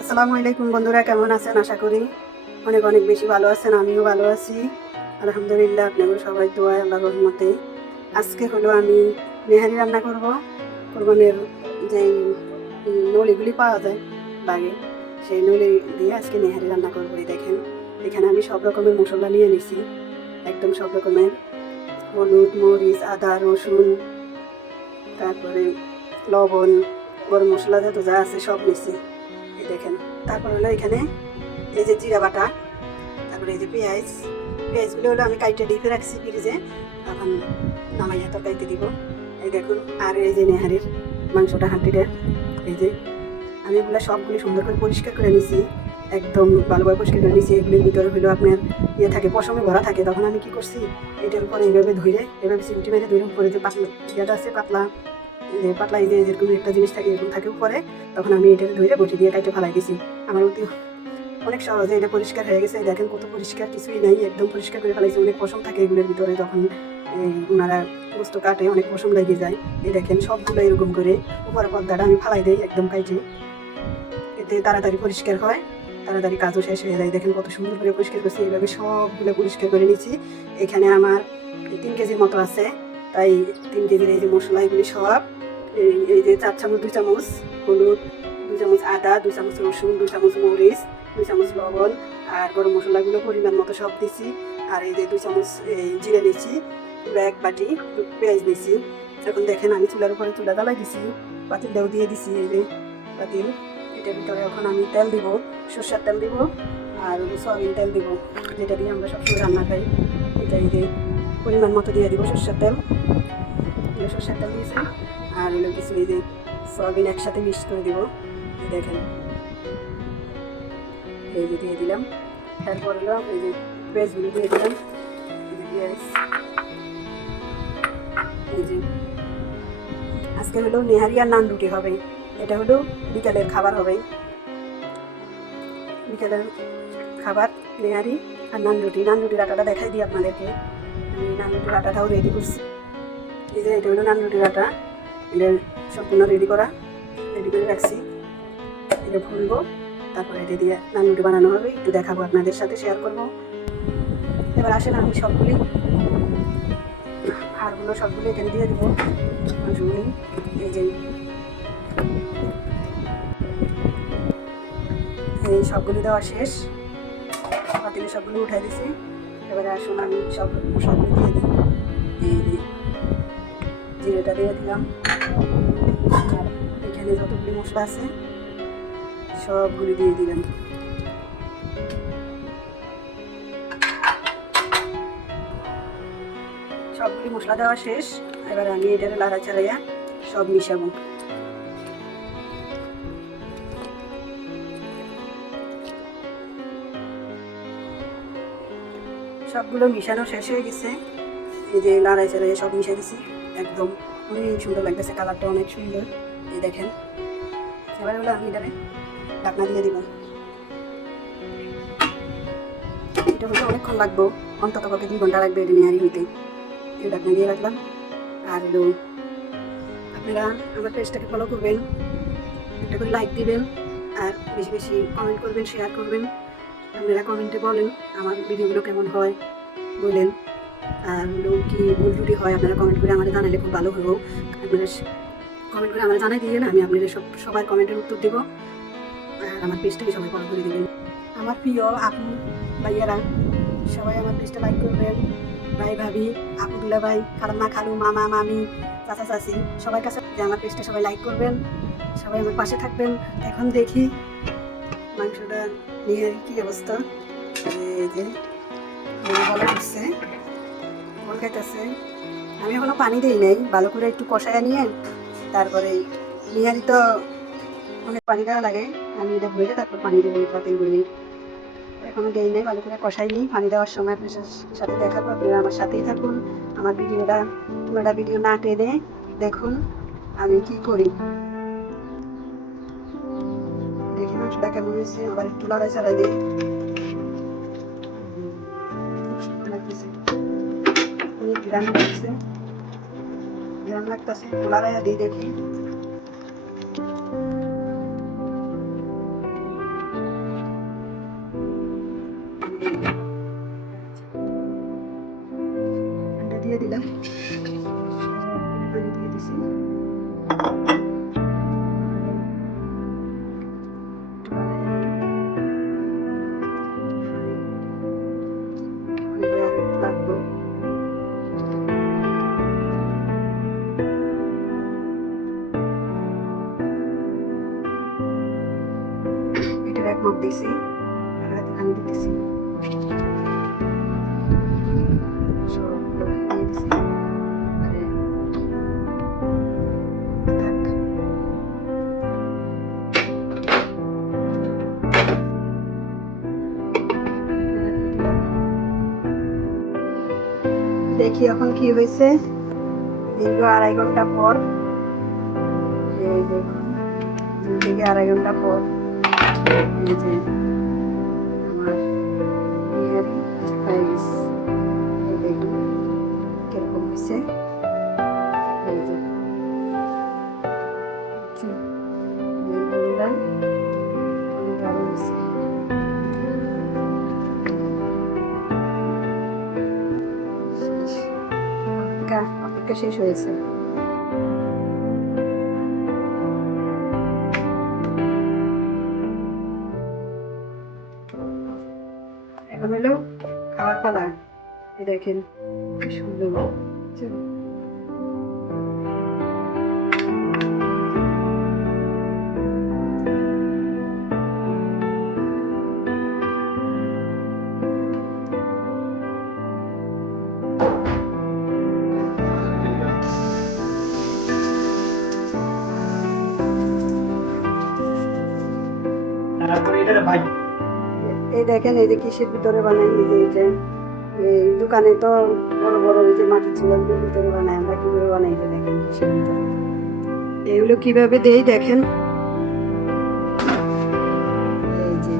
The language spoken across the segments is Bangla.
আসসালামু আলাইকুম বন্ধুরা, কেমন আছেন? আশা করি অনেক অনেক বেশি ভালো আছেন। আমিও ভালো আছি আলহামদুলিল্লাহ। আপনাদের সবাই দোয়ায় আল্লাহর রহমতে। আজকে হলো আমি নেহারি রান্না করব। কোরবানির যেই নলিগুলি পাওয়া যায় বাগে, সেই নলি দিয়ে আজকে নেহারি রান্না করবো। এই দেখেন, এখানে আমি সব রকমের মশলা নিয়ে নিছি, একদম সব রকমের হলুদ, মরিচ, আদা, রসুন, তারপরে লবণ, গরম মশলা যত যা আছে সব নিছি। এই দেখেন, তারপর হলো এখানে এই যে জিরা বাটা, তারপরে এই যে পেঁয়াজগুলো হলো আমি কাইটে ডিপে রাখছি ফ্রিজে, এখন নামাইয়া তরকারিতে দিব। এই দেখুন, আর এই যে নেহারির মাংসটা, হাঁটিটা, এই যে আমি এগুলো সবগুলি সুন্দর করে পরিষ্কার করে নিছি, একদম ভালোভাবে পরিষ্কার করে নিছি। এগুলির ভিতরে হলো আপনার ইয়ে থাকে, পশমে ভরা থাকে। তখন আমি কি করছি, এটার উপরে এইভাবে ধুইরে, এভাবে সিমটি মেরে ধুইরে, উপরে যে পাতলা ইয়েটা আছে, পাতলা যে পাতলা, এই যে যেরকম একটা জিনিস থাকে এরকম থাকে উপরে, তখন আমি এটা ধুইরে বটি দিয়ে কাইটে ফেলাই দিছি। আমার অনেক সহজে এটা পরিষ্কার হয়ে গেছে। দেখেন কত পরিষ্কার, কিছুই নাই, একদম পরিষ্কার করে ফেলাইছে। অনেক পশম থাকে এগুলোর ভিতরে, যখন ওনারা বস্তু কাটে অনেক পশম লেগে যায়। এই দেখেন সবগুলো এরকম করে উপরে পর্দাটা আমি ফালাই দিই একদম কাইটে, এতে তাড়াতাড়ি পরিষ্কার হয়, তাড়াতাড়ি কাজও শেষ হয়ে যায়। দেখেন কত সুন্দর করে পরিষ্কার করছি, এইভাবে সবগুলো পরিষ্কার করে নিচ্ছি। এখানে আমার 3 কেজির মতো আছে, তাই 3 কেজির এই যে মশলা, এগুলি সব এই যে 4 চামচ, 2 চামচ হলুদ, 2 চামচ আদা, 2 চামচ রসুন, 2 চামচ মরিচ, 2 চামচ লবণ, আর গরম মশলাগুলো পরিমাণ মতো সব দিছি। আর এই যে 2 চামচ জিরে নিচ্ছি, পুরো 1 বাটি পেঁয়াজ দিছি। এখন দেখেন আমি চুলার উপরে চুলা জ্বালাই দিছি, পাতিলটাও দিয়ে দিছি। এই যে পাতিল, এটার ভিতরে এখন আমি তেল দিব, সরষের তেল দিব আর সয়াবিন তেল দিব, যেটা দিয়ে আমরা সবসময় রান্না খাই। এটাই যে পরিমাণ মতো দিয়ে দিব সরষের তেল, সরষের তেল দিয়েছি। আর হলো কিছু এই যে সয়াবিন একসাথে মিক্স করে দিব। দেখেন, এই যে দিয়ে দিলাম। তারপর হলো এই যে পেঁয়াজগুলো দিয়ে দিলাম, এই যে পেঁয়াজ। এই যে আজকে হলো নেহারি আর নান রুটি হবে, এটা হলো বিকালের খাবার হবে, বিকালের খাবার নেহারি আর নান রুটি। নান রুটির আটাটা দেখাই দিই আপনাদেরকে। আমি নান রুটির আটাটাও রেডি করছি। এই যে এটা হলো নান রুটির আটা, এটা সম্পূর্ণ রেডি করে রাখছি। এটা ভুলবো, তারপরে এটা দিয়ে নান রুটি বানানো হবে, একটু দেখাবো আপনাদের সাথে, শেয়ার করবো। এবার আসেন আমি সবগুলি হাড়গুলো সবগুলি এখানে দিয়ে দেবো, মাংসগুলি। এই যে এই সবগুলি দেওয়া শেষ, পাতিলে সবগুলো উঠাই দিছি। এবারে আসুন আমি সবগুলি দিয়ে দিই। এই যে জিরেটা দিয়ে দিলাম, আর এখানে যতগুলি মশলা আছে সবগুলি দিয়ে দিলাম। সবগুলি মশলা দেওয়া শেষ, এবার আমি এটাকে লাড়া চাড়াইয়া সব মিশাবো। সবগুলো মিশানো শেষ হয়ে গেছে। এই যে লাড়াই চাড়াইয়া সব মিশিয়ে দিছি, একদম অনেক সুন্দর লাগতেছে, কালারটা অনেক সুন্দর। এই দেখেন, এবার হলো আমি এটাকে ঢাকনা দিয়ে দিব। এটা হলে অনেকক্ষণ লাগবো, অন্তত পক্ষে 2 ঘন্টা লাগবে এটা নেহারি হইতে। এই ঢাকনা দিয়ে রাখলাম। আর হলো আপনারা আমার পেজটাকে ফলো করবেন, একটা করে লাইক দিবেন, আর বেশি বেশি কমেন্ট করবেন, শেয়ার করবেন। আপনারা কমেন্টে বলেন আমার ভিডিওগুলো কেমন হয়, বলেন। আর হলো কি ভুল ত্রুটি হয় আপনারা কমেন্ট করে আমাদের জানালে খুব ভালো হবো। আপনারা কমেন্ট করে আমার জানাই দিবেন, আমি আপনাদের সবার কমেন্টের উত্তর দেবো। আর আমার পেজটাকে সবাই ফলো করে দেবেন। আমার প্রিয় আপু ভাইয়ারা সবাই আমার পেজটা লাইক করবেন। ভাই ভাবি, আপু দুলা ভাই, খালাম্মা খালু, মামা মামি, চাচা চাচি, সবার কাছে যে আমার পেজটা সবাই লাইক করবেন, সবাই আমার পাশে থাকবেন। এখন দেখি মাংসটা নিয়ে কি অবস্থা। এই যে ভালো করছে, ফোন খাইতেছে। আমি এখনো পানি দিই নাই, ভালো করে একটু কষায় নিয়ে তারপরে নিহারি তো অনেক পানি দেওয়া লাগে, আমি এটা ভরে তারপর পানি দেবো পাতিল ভরে। এখনো দেই নাই, ভালো করে কষাই নিই। পানি দেওয়ার সময় আপনার সাথে দেখাবো, আপনারা আমার সাথেই থাকুন। আমার পুরোটা ভিডিও না টেনে দেখুন আমি কি করি। দেখি মাংসটা কেমন হয়েছে, আবার একটু লড়াই চালাই দিই। লাগতেছে অনেক গ্রাম লাগছে, গ্রাম লাগতেছে, লড়াইয়া দিই দেখি। ঠান্ডা দিয়ে দিলাম, পানি দিয়ে দিছি। লাগবো এটার এক মাপ দিছি, আর এত পানি দিতেছি, সবগুলো দিয়ে দিছি। আরে থাক। দেখি এখন কি হয়েছে। দীর্ঘ 2.5 ঘন্টা পর, এই দেখুন 2 থেকে 2.5 ঘন্টা পর এই যে আমার বিহারি হয়ে গেছে। এই দেখুন কিরকম হয়েছে। এই যে দেখছেন? এই বললাম অনেক ভালো হয়েছে। শেষ। অপেক্ষা শেষ হয়েছে। এখন হলো খাওয়ার পালা। এই দেখেন কি সুন্দর হচ্ছে। এই দেখেন এই যে কিসের ভিতরে বানাই, এই যে এই দোকানে তো বড় বড় ওই যে মাটির চুলাগুলোর ভিতরে বানাই, আমরা কিভাবে বানাই যে দেখেন কিসের ভিতরে। এগুলো কিভাবে দেই দেখেন। এই যে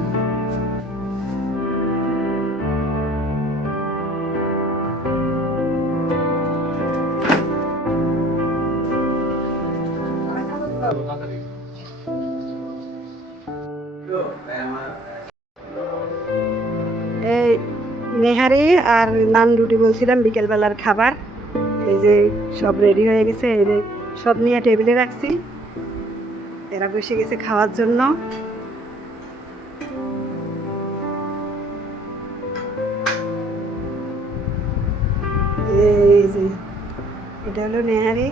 এই নেহারি আর নান রুটি বলছিলাম বিকেল বেলার খাবার। এই যে সব রেডি হয়ে গেছে, এই যে সব নিয়ে টেবিলে রাখছি, এরা বসে গেছে খাওয়ার জন্য। এই যে এটা হলো নেহারি,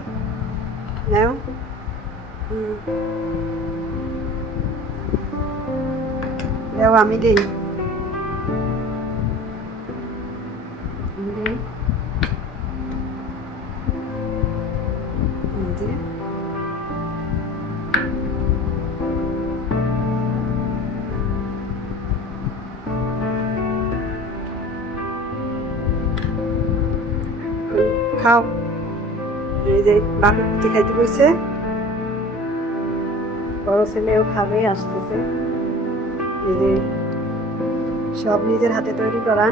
নাও। দাও আমি দিই। খাও। এই যে বাপের পুঁতি খাইতে বসে, বড় ছেলেও খাবে, আসতেছে। এই যে সব নিজের হাতে তৈরি করা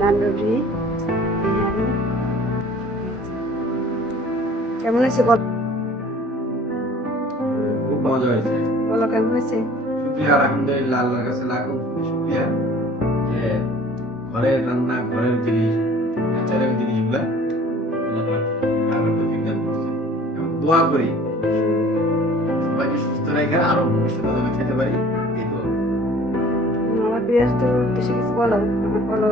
নান রুটি। কেমন হয়েছে বল? খুব মজা হয়েছে। বলো কেমন হয়েছে? শুকরিয়া, আলহামদুলিল্লাহ, আল্লাহর কাছে লাখো শুকরিয়া যে ঘরের রান্না, ঘরের জিনিস, ন্যাচারাল জিনিসগুলা আল্লাহ পাক খাবার তৌফিক দান করছে। এবং দোয়া করি সবাইকে সুস্থ রেখে আরো ভবিষ্যতে যেন খেতে পারি, এই দোয়া। আমার বিয়ের তো বেশি কিছু বলো, আমার বলো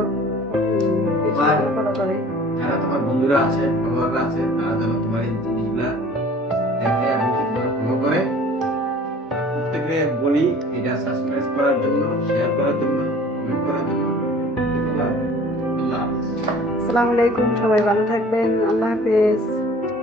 ফলো করে। যারা তোমার বন্ধুরা আছে, ফলোয়াররা আছে, তারা যেন তোমার এই জিনিসগুলা দেখে এবং ঠিকভাবে ফলো করে। প্রত্যেককে বলি এটা সাবস্ক্রাইব করার জন্য, শেয়ার করার জন্য, কমেন্ট করার জন্য। ধন্যবাদ। আল্লাহ হাফেজ। আসসালামু আলাইকুম, সবাই ভালো থাকবেন, আল্লাহ হাফেজ।